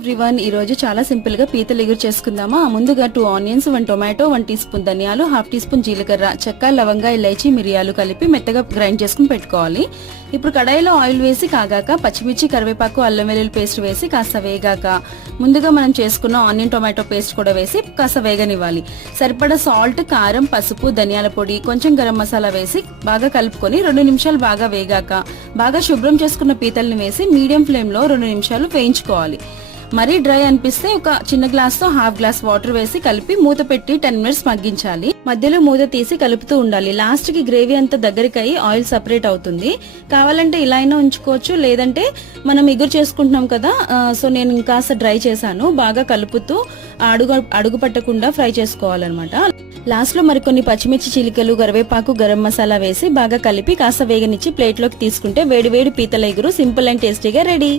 Everyone, ఈ రోజు చాలా సింపుల్ గా పీతల ఎగురు చేసుకుందామా. ముందుగా 2 ఆనియన్స్, 1 టొమాటో, 1 టీ స్పూన్ ధనియాలు, 1/2 టీ స్పూన్ జీలకర్ర, చెక్క, లవంగా, ఇలైచి, మిరియాలు కలిపి మెత్తగా గ్రైండ్ చేసుకుని పెట్టుకోవాలి. ఇప్పుడు కడాయిలో ఆయిల్ వేసి కాగాక పచ్చిమిర్చి, కరివేపాకు, అల్లం వెల్లుల్లి పేస్ట్ వేసి కాస్త వేగాక ముందుగా మనం చేసుకున్న ఆనియన్ టొమాటో పేస్ట్ కూడా వేసి కాస్త వేగనివ్వాలి. సరిపడా సాల్ట్, కారం, పసుపు, ధనియాల పొడి, కొంచెం గరం మసాలా వేసి బాగా కలుపుకొని 2 నిమిషాలు బాగా వేగాక బాగా శుభ్రం చేసుకున్న పీతల్ని వేసి మీడియం ఫ్లేమ్ లో 2 నిమిషాలు వేయించుకోవాలి. మరీ డ్రై అనిపిస్తే ఒక చిన్న గ్లాస్ తో 1/2 గ్లాస్ వాటర్ వేసి కలిపి మూత పెట్టి 10 మినిట్స్ మగ్గించాలి. మధ్యలో మూత తీసి కలుపుతూ ఉండాలి. లాస్ట్ కి గ్రేవీ అంతా దగ్గరికి అయ్యి ఆయిల్ సపరేట్ అవుతుంది. కావాలంటే ఇలా అయినా ఉంచుకోవచ్చు, లేదంటే మనం ఎగురు చేసుకుంటున్నాం కదా, సో నేను ఇంకాస్త డ్రై చేశాను. బాగా కలుపుతూ అడుగు పట్టకుండా ఫ్రై చేసుకోవాలన్నమాట. లాస్ట్ లో మరికొన్ని పచ్చిమిర్చి చిలికలు, కరివేపాకు, గరం మసాలా వేసి బాగా కలిపి కాస్త వేగనిచ్చి ప్లేట్ లోకి తీసుకుంటే వేడి వేడి పీతల ఎగురు సింపుల్ అండ్ టేస్టీగా రెడీ.